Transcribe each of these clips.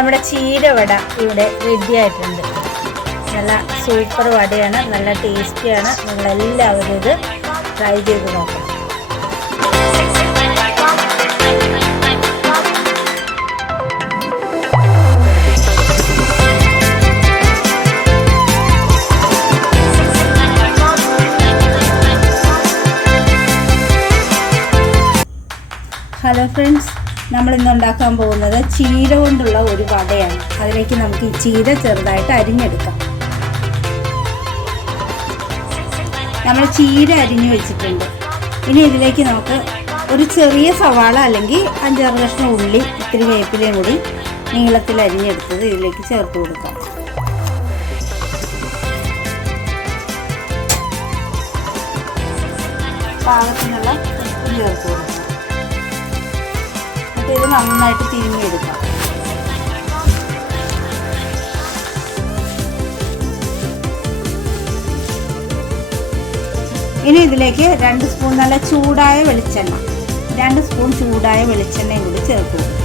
നമ്മുടെ ചീരവട ഇവിടെ റെഡി ആയിട്ടുണ്ട്. നല്ല സൂപ്പർ വടയാണ്, നല്ല ടേസ്റ്റിയാണ്. നിങ്ങളെല്ലാവരും ഇത് ട്രൈ ചെയ്ത് നോക്കണം. ഹലോ ഫ്രണ്ട്സ്, നമ്മളിന്ന് ഉണ്ടാക്കാൻ പോകുന്നത് ചീര കൊണ്ടുള്ള ഒരു വടയാണ്. അതിലേക്ക് നമുക്ക് ഈ ചീര ചെറുതായിട്ട് അരിഞ്ഞെടുക്കാം. നമ്മൾ ചീര അരിഞ്ഞു വെച്ചിട്ടുണ്ട്. ഇനി ഇതിലേക്ക് നമുക്ക് ഒരു ചെറിയ സവാള അല്ലെങ്കിൽ 5-6 കഷ്ണം ഉള്ളി, ഇത്തിരി വേപ്പിലയും കൂടി നീളത്തിൽ അരിഞ്ഞെടുത്തത് ഇതിലേക്ക് ചേർത്ത് കൊടുക്കാം. പാകത്തിനുള്ള ഉപ്പ് ചേർത്ത് കൊടുക്കാം. ഇത് നന്നായിട്ട് തിരിഞ്ഞെടുക്കാം. ഇനി ഇതിലേക്ക് 2 സ്പൂൺ നല്ല ചൂടായ വെളിച്ചെണ്ണ, 2 സ്പൂൺ ചൂടായ വെളിച്ചെണ്ണയും കൂടി ചേർത്ത് കൊടുക്കാം.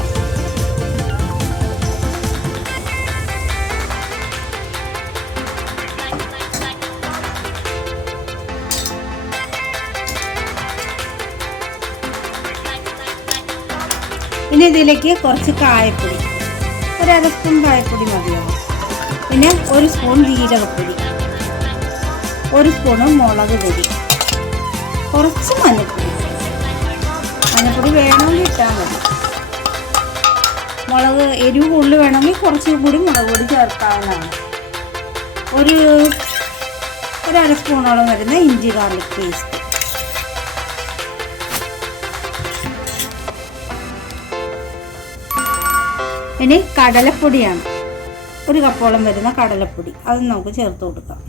ഇനി ഇതിലേക്ക് കുറച്ച് കായപ്പൊടി, 1/2 സ്പൂൺ കായപ്പൊടി മതിയാവും. പിന്നെ 1 സ്പൂൺ ജീരകപ്പൊടി, 1 സ്പൂണ് മുളക് പൊടി, കുറച്ച് മഞ്ഞൾപ്പൊടി. മഞ്ഞൾപ്പൊടി വേണമെങ്കിൽ ഇട്ടാൽ മതി. മുളക് എരിവ് കൂടുതൽ വേണമെങ്കിൽ കുറച്ചും കൂടി മുളക് പൊടി ചേർക്കാവുന്നതാണ്. 1/2 സ്പൂണോളം വരുന്ന ഇഞ്ചി ഗാർലിക് പേസ്റ്റ്. ഇനി കടലപ്പൊടിയാണ്, 1 കപ്പോളം വരുന്ന കടലപ്പൊടി, അത് നമുക്ക് ചേർത്ത് കൊടുക്കാം.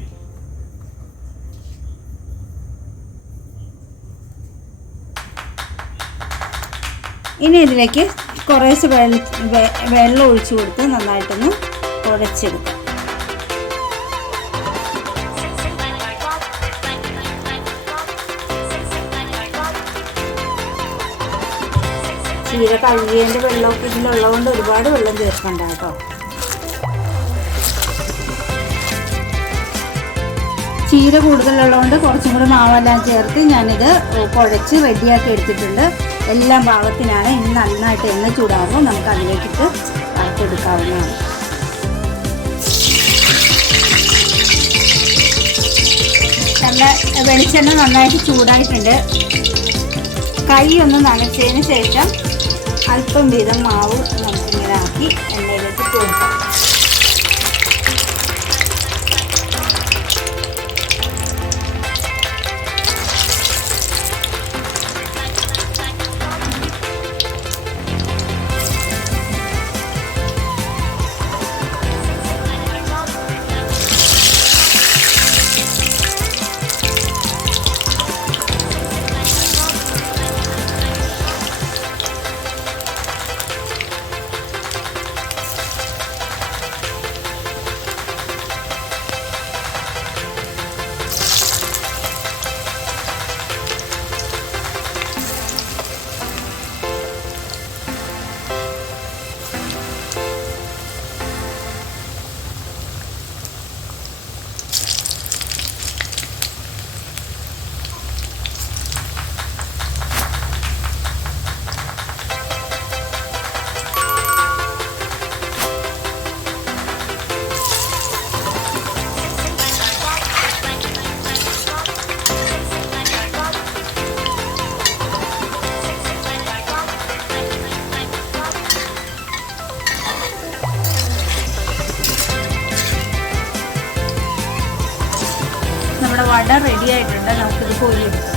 ഇനി ഇതിലേക്ക് കുറേശ്ശെ വെള്ളം ഒഴിച്ചു കൊടുത്ത് നന്നായിട്ടൊന്ന് കുഴച്ചെടുക്കാം. ചീര കഴുകിയതിൻ്റെ വെള്ളമൊക്കെ ഇതിലുള്ളതുകൊണ്ട് ഒരുപാട് വെള്ളം ചേർക്കണ്ട കേട്ടോ. ചീര കൂടുതലുള്ളതുകൊണ്ട് കുറച്ചും കൂടി മാവെല്ലാം ചേർത്ത് ഞാനിത് കുഴച്ച് റെഡിയാക്കി എടുത്തിട്ടുണ്ട്. എല്ലാം പാകത്തിനാണ്. ഇനി നന്നായിട്ട് എണ്ണ ചൂടാകുമ്പോൾ നമുക്ക് അതിലേക്കിട്ട് വറുത്തെടുക്കാവുന്നതാണ്. നല്ല വെളിച്ചെണ്ണ നന്നായിട്ട് ചൂടായിട്ടുണ്ട്. കൈ ഒന്ന് നനച്ചതിന് ശേഷം അല്പം വീതം മാവ് നമുക്കിങ്ങനെ ആക്കി എണ്ണയിലേക്ക് ചേർക്കാം. നമ്മുടെ വട റെഡി ആയിട്ടുണ്ട്. നമുക്കിത് കോരിയെടുക്കാം.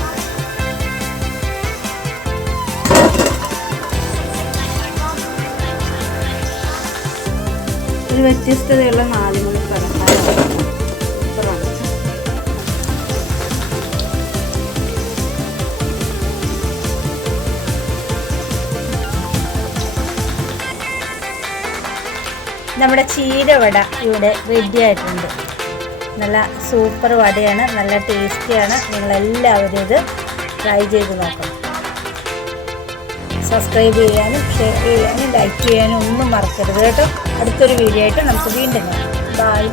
ഒരു വ്യത്യസ്തതയുള്ള 4 മണി പലഹാരം. നമ്മുടെ ചീരവട ഇവിടെ റെഡി ആയിട്ടുണ്ട്. നല്ല സൂപ്പർ വടയാണ്, നല്ല ടേസ്റ്റിയാണ്. നിങ്ങളെല്ലാവരും ഇത് ട്രൈ ചെയ്ത് നോക്കണം. സബ്സ്ക്രൈബ് ചെയ്യാനും ഷെയർ ചെയ്യാനും ലൈക്ക് ചെയ്യാനും ഒന്നും മറക്കരുത് കേട്ടോ. അടുത്തൊരു വീഡിയോ ആയിട്ട് നമുക്ക് വീണ്ടും കാണാം. ബൈ.